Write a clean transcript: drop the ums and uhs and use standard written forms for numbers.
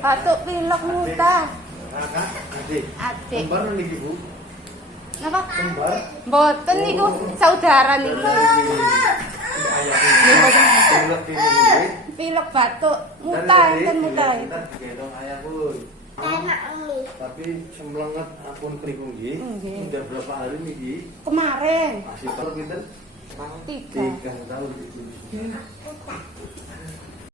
Batuk pilek muntah. Kakak, adik. Adik. Kembar niki, Bu. Napa? Kembar. Mboten niku saudara niku. Pilek ini. Pilek batuk muntah enten muntah. Kita digendong ayah, Bu. Tapi semlenget apun kriku nggih. Nggih. Sudah berapa hari niki? Kemarin Masih perlu pinten? 3. 3 tahun.